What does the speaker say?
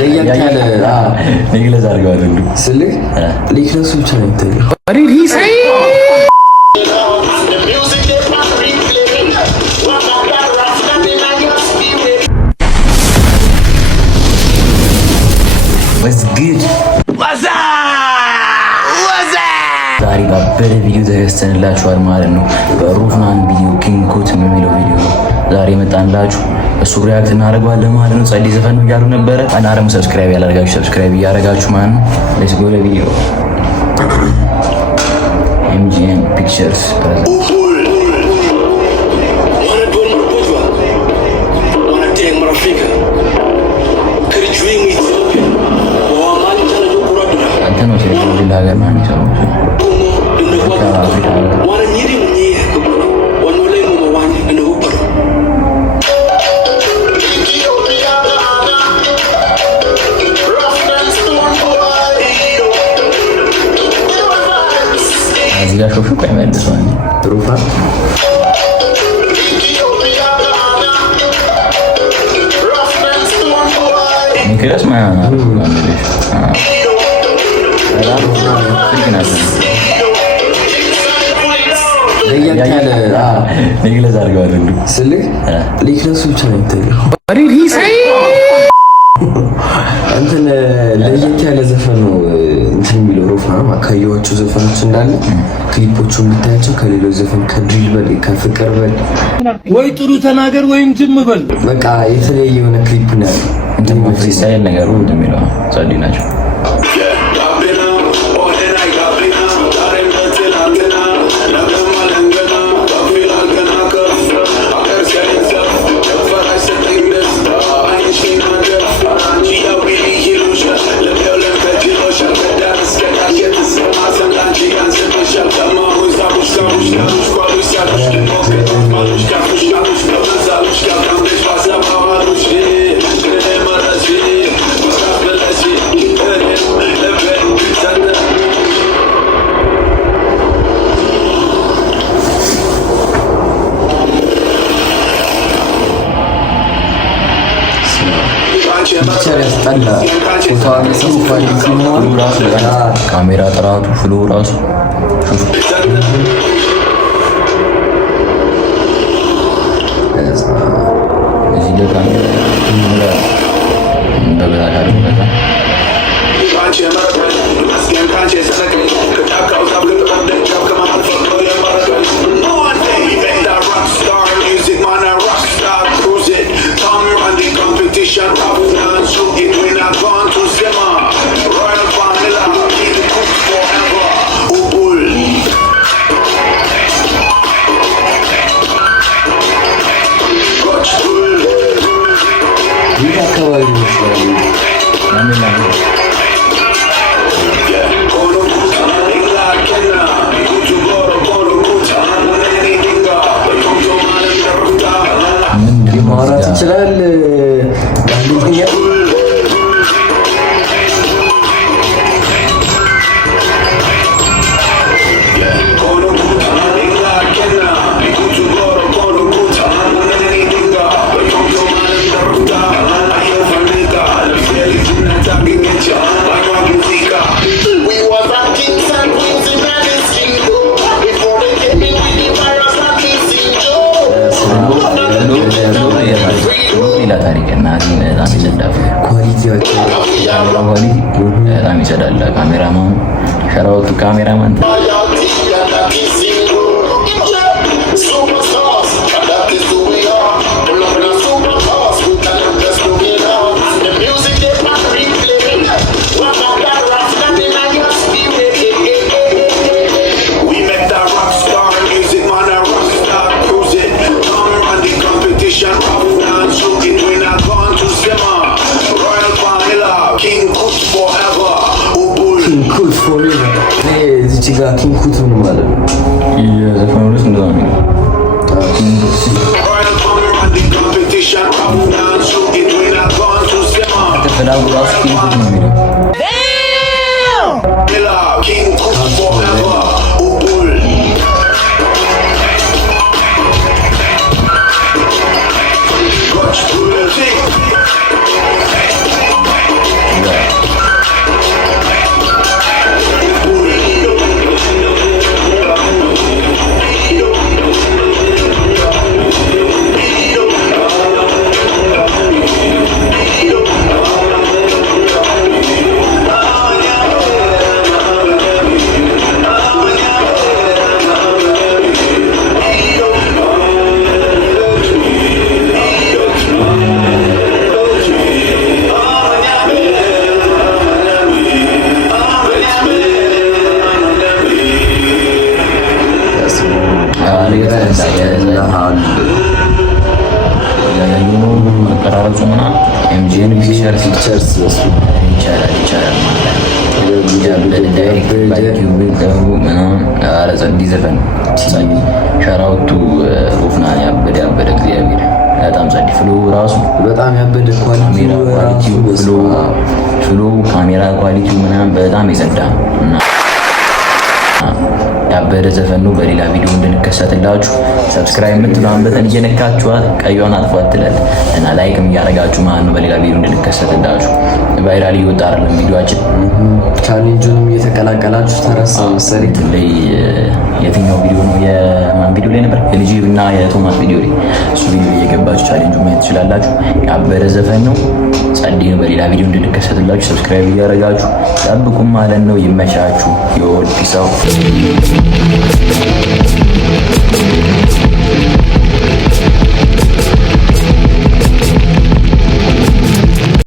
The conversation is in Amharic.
ለየካለ ንግለዝ አድርገዋል እንዴ ስልክ ሊክለሱ ብቻ ነው የምትለው። ዛሬ ባበደ ቪዲዮ ተገዝተንላችኋል ማለት ነው። በሩፍናን ቪዲዮ ኪንግ ኮት የሚለው ቪዲዮ ዛሬ መጣንላችሁ። እሱ ሪያክት እናደርገዋለን ማለት ነው። ጸዲ ዘፈን ነው እያሉ ነበረ እና ደግሞ ሰብስክራይብ ያላደረጋችሁ ሰብስክራይብ እያደረጋችሁ ማለት ነው። ሌትስ ጎ ለቪዲዮ ኤምጂኤን ፒክቸርስ አንተ ነው ቴሌቪዥን ላገር ማን ይሰራው ያሾሹ ቆይ መልሰው ሩፋ ንግለጽ ማያና ንግለጽ አድርገዋል እንዴ ስልክ ሊክለሱ ብቻ ነው የምትለው። እንትን ለየት ያለ ዘፈን ነው እንትን የሚለው ሩፍናን ካየኋቸው ዘፈኖች እንዳለ ክሊፖቹ የምታያቸው ከሌሎች ዘፈን ከድሪል በል ከፍቅር በል ወይ ጥሩ ተናገር ወይም ዝም በል በቃ የተለየ የሆነ ክሊፕ ነው እንትን ፍሪስታይል ነገሩ እንደሚለው ጸዲ ናቸው። ካሜራ ጥራቱ ፍሎ ራሱ እዚህ ጋር ካሜራ ማውራት ይችላል እንግሊዝኛ በጣም ይሰዳል። ካሜራማን ሸራውቱ ካሜራማን ኪንግ ኩት ምን ማለት ነው? የዘፈኑ ርዕስ እንደዛ ነው። ፍላጎት ራሱ ኪንግ ኩት ነው የሚለው ኤምጂን ፒክቸርስ ይቻላል ጸዲ ዘፈን ሸራውቱ ሮፍናን ያበደ እግዚአብሔር በጣም ጸዲ ፍሎ ራሱ በጣም ያበደ ፍሎ ካሜራ ኳሊቲው ምናምን በጣም የጸዳ እና ያበደ ዘፈን ነው። በሌላ ቪዲዮ እንድንከሰትላችሁ ሰብስክራይብ የምትለዋን በተን እየነካችኋት ቀይዋን አጥፏት ትላል እና ላይክም እያደረጋችሁ ማለት ነው። በሌላ ቪዲዮ እንድንከሰትላችሁ ቫይራል ይወጣ አይደለም ቪዲዮአችን ቻሌንጁንም እየተቀላቀላችሁ ተረሳ መሰለኝ ላይ የትኛው ቪዲዮ ነው? የማን ቪዲዮ ላይ ነበር? የልጅ እና የቶማስ ቪዲዮ ላይ እሱ ቪዲዮ እየገባችሁ ቻሌንጁ ማየት ትችላላችሁ። ያበደ ዘፈን ነው። ጸዲ ነው። በሌላ ቪዲዮ እንድንከሰትላችሁ ሰብስክራይብ እያደረጋችሁ ጠብቁም ማለት ነው። ይመቻችሁ። የወዲ ሰው